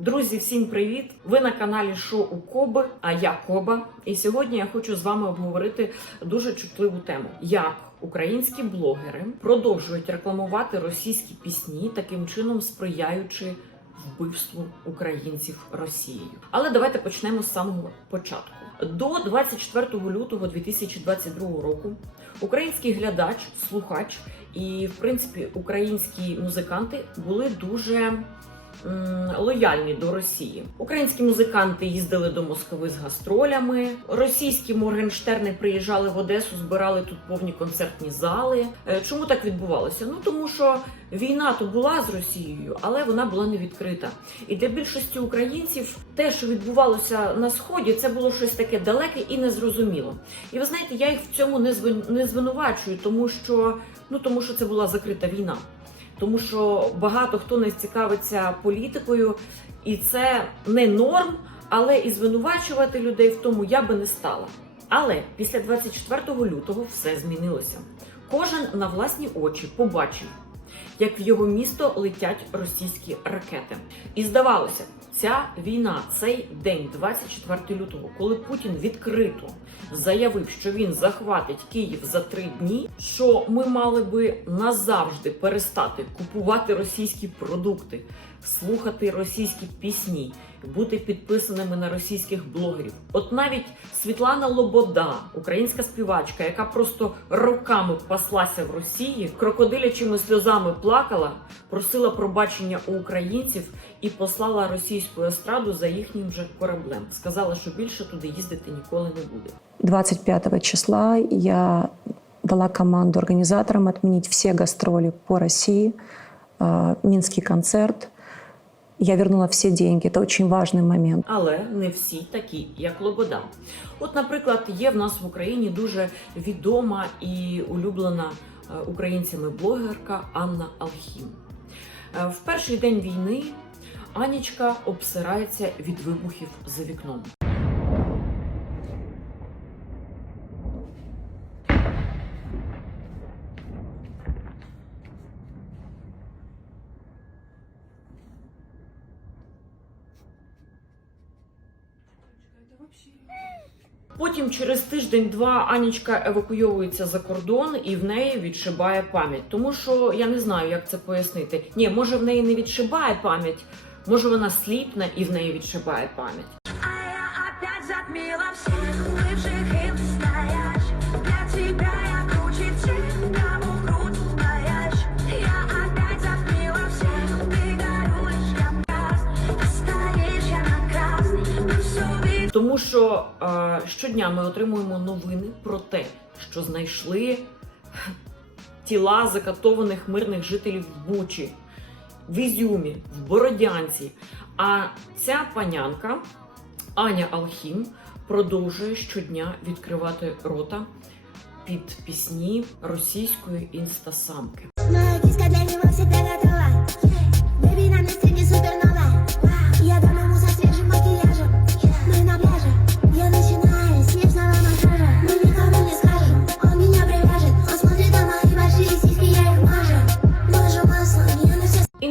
Друзі, всім привіт! Ви на каналі Шоу Коби, а я Коба. І сьогодні я хочу з вами обговорити дуже чутливу тему: як українські блогери продовжують рекламувати російські пісні, таким чином сприяючи вбивству українців Росією. Але давайте почнемо з самого початку. До 24 лютого 2022 року український глядач, слухач і, в принципі, українські музиканти були дуже лояльні до Росії. Українські музиканти їздили до Москви з гастролями. Російські Моргенштерни приїжджали в Одесу, збирали тут повні концертні зали. Е, Чому так відбувалося? Ну тому що війна то була з Росією, але вона була не відкрита. І для більшості українців те, що відбувалося на сході, це було щось таке далеке і незрозуміло. І ви знаєте, я їх в цьому не звин- не звинувачую, тому що ну тому що це була закрита війна тому що багато хто не цікавиться політикою, і це не норм, але і звинувачувати людей в тому я би не стала. Але після 24 лютого все змінилося. Кожен на власні очі побачив, як в його місто летять російські ракети. І здавалося, ця війна, цей день, 24 лютого, коли Путін відкрито заявив, що він захватить Київ за три дні, що ми мали би назавжди перестати купувати російські продукти, слухати російські пісні, бути підписаними на російських блогерів. От навіть Світлана Лобода, українська співачка, яка просто роками паслася в Росії, крокодилячими сльозами плакала, просила пробачення у українців і послала російську естраду за їхнім же кораблем. Сказала, що більше туди їздити ніколи не буде. 25 числа я дала команду организаторам отменить все гастроли по России, э, Минский концерт. Я вернула всі деньги. Це очень важливий момент. Але не всі такі, як Лобода. От, наприклад, є в нас в Україні дуже відома і улюблена е, українцями блогерка Анна Алхім. Е, В перший день війни Анічка обсирається від вибухів за вікном. Потім через тиждень-два Анічка евакуйовується за кордон і в неї відшибає пам'ять. Тому що я не знаю, як це пояснити. Ні, може в неї не відшибає пам'ять, може вона сліпна і в неї відшибає пам'ять. Е, щодня ми отримуємо новини про те, що знайшли тіла закатованих мирних жителів в Бучі, в Ізюмі, в Бородянці. А ця панянка Аня Алхім продовжує щодня відкривати рота під пісні російської інстасамки. Моя киска для него всегда готова Бэби на супернова Я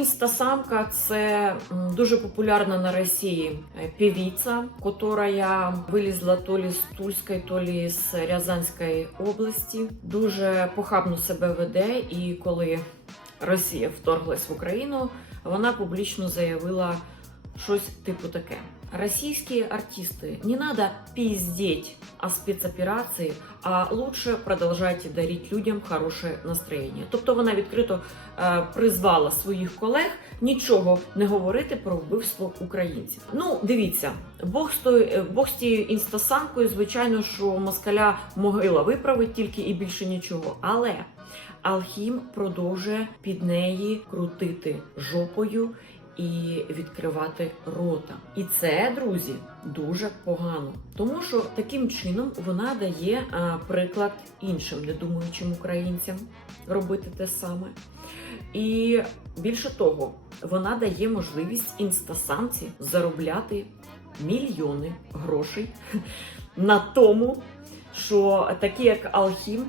Я самка це дуже популярна на Росії е, певица, которая вилізла то лі з Тульської, то лі з Рязанської області. Дуже похабно себе веде, і коли Росія вторглась в Україну, вона публічно заявила щось типу таке. Российские артисты, не надо пиздеть о спецоперации, а лучше продолжайте дарить людям хороше настроєння. Тобто вона відкрито е, призвала своїх колег нічого не говорити про вбивство українців. Ну, дивіться, Бог з тою, е, Бог з тією інстасамкою, звичайно, що москаля могила виправить тільки і більше нічого. Але Алхім продовжує під неї крутити жопою і відкривати рота. І це, друзі, дуже погано, тому що таким чином вона дає а, приклад іншим недумаючим українцям робити те саме. І більше того, вона дає можливість інстасамці заробляти мільйони грошей на тому, що такі як Алхім е,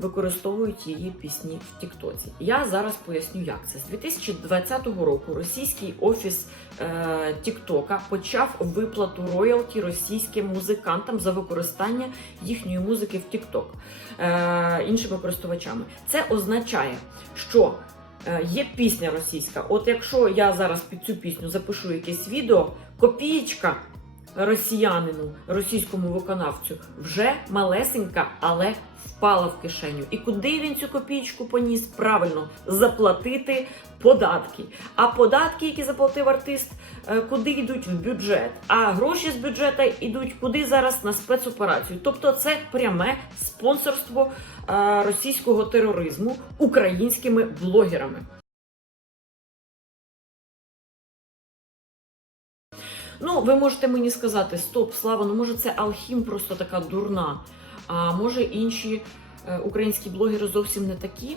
використовують її пісні в Тіктоці. Я зараз поясню, як це. З 2020 року російський офіс е, Тіктока почав виплату роялті російським музикантам за використання їхньої музики в Тікток е, іншими користувачами. Це означає, що е, є пісня російська. От якщо я зараз під цю пісню запишу якесь відео, копієчка росіянину, російському виконавцю, вже малесенька, але впала в кишеню. І куди він цю копійку поніс? Правильно, заплатити податки. А податки, які заплатив артист, е, куди йдуть в бюджет? А гроші з бюджету йдуть куди зараз на спецоперацію. Тобто це пряме спонсорство е, російського тероризму українськими блогерами. Ну, ви можете мені сказати, стоп, слава, ну може це Алхім просто така дурна. А може інші е, українські блогери зовсім не такі.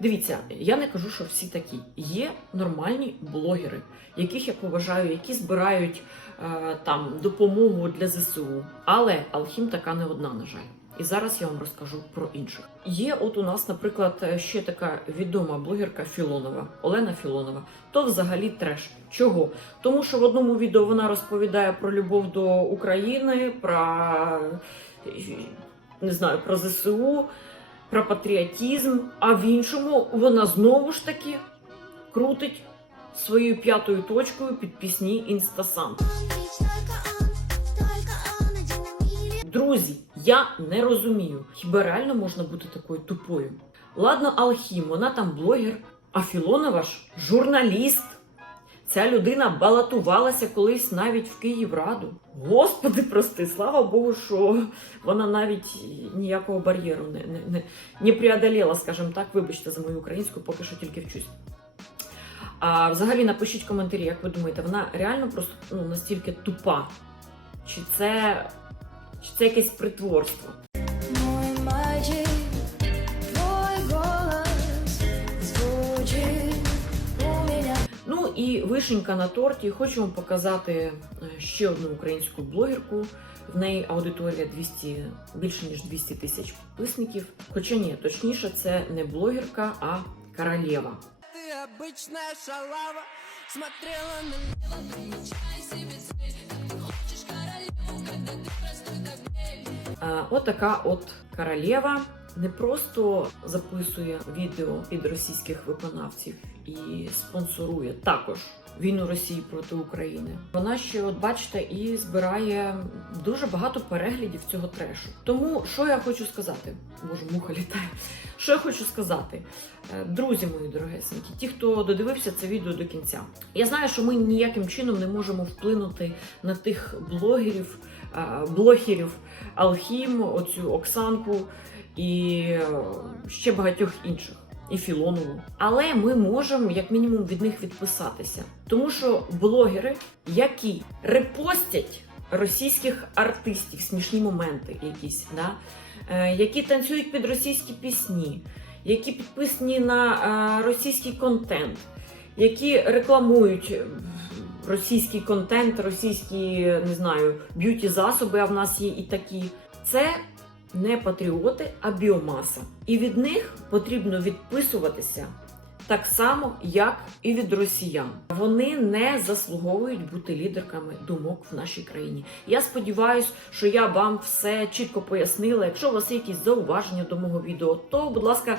Дивіться, я не кажу, що всі такі. Є нормальні блогери, яких я поважаю, які збирають е, там допомогу для ЗСУ. Але Алхім така не одна, на жаль. І зараз я вам розкажу про інших. Є от у нас, наприклад, ще така відома блогерка Філонова, Олена Філонова. То взагалі треш. Чого? Тому що в одному відео вона розповідає про любов до України, про не знаю, про ЗСУ, про патріотизм, а в іншому вона знову ж таки крутить своєю п'ятою точкою під пісні Інстасам. Друзі, я не розумію, хіба реально можна бути такою тупою? Ладно, Алхім, вона там блогер, а Філонова ж журналіст. Ця людина балотувалася колись навіть в Київраду. Господи, прости, слава Богу, що вона навіть ніякого бар'єру не, не, не, не преодолела, скажімо так, вибачте за мою українську, поки що тільки вчусь. А взагалі напишіть коментарі, як ви думаєте, вона реально просто ну, настільки тупа? Чи це, чи це якесь притворство? Ну і вишенька на торті. Хочу вам показати е, ще одну українську блогерку. В неї аудиторія 200, більше ніж 200 тисяч підписників. Хоча ні, точніше, це не блогерка, а королева. Ты обычная шалава Смотрела на Е, От королева не просто записує відео під російських виконавців і спонсорує також війну Росії проти України. Вона ще, от бачите, і збирає дуже багато переглядів цього трешу. Тому що я хочу сказати? Боже, муха літає. Що я хочу сказати, Е, друзі мої дорогесенькі, ті, хто додивився це відео до кінця. Я знаю, що ми ніяким чином не можемо вплинути на тих блогерів, блогерів Алхім, оцю Оксанку і е, ще багатьох інших. І Філонову. Але ми можемо як мінімум від них відписатися. Тому що блогери, які репостять російських артистів, смішні моменти якісь, да? е, які танцюють під російські пісні, які підписані на е, російський контент, які рекламують е, російський контент, російські, не знаю, б'юті засоби, а в нас є і такі. Це не патріоти, а біомаса. І від них потрібно відписуватися так само, як і від росіян. Вони не заслуговують бути лідерками думок в нашій країні. Я сподіваюся, що я вам все чітко пояснила. Якщо у вас є якісь зауваження до мого відео, то, будь ласка,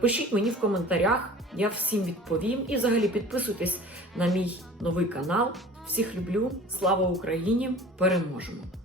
пишіть мені в коментарях, я всім відповім. І взагалі підписуйтесь на мій новий канал. Всіх люблю, слава Україні! Переможемо!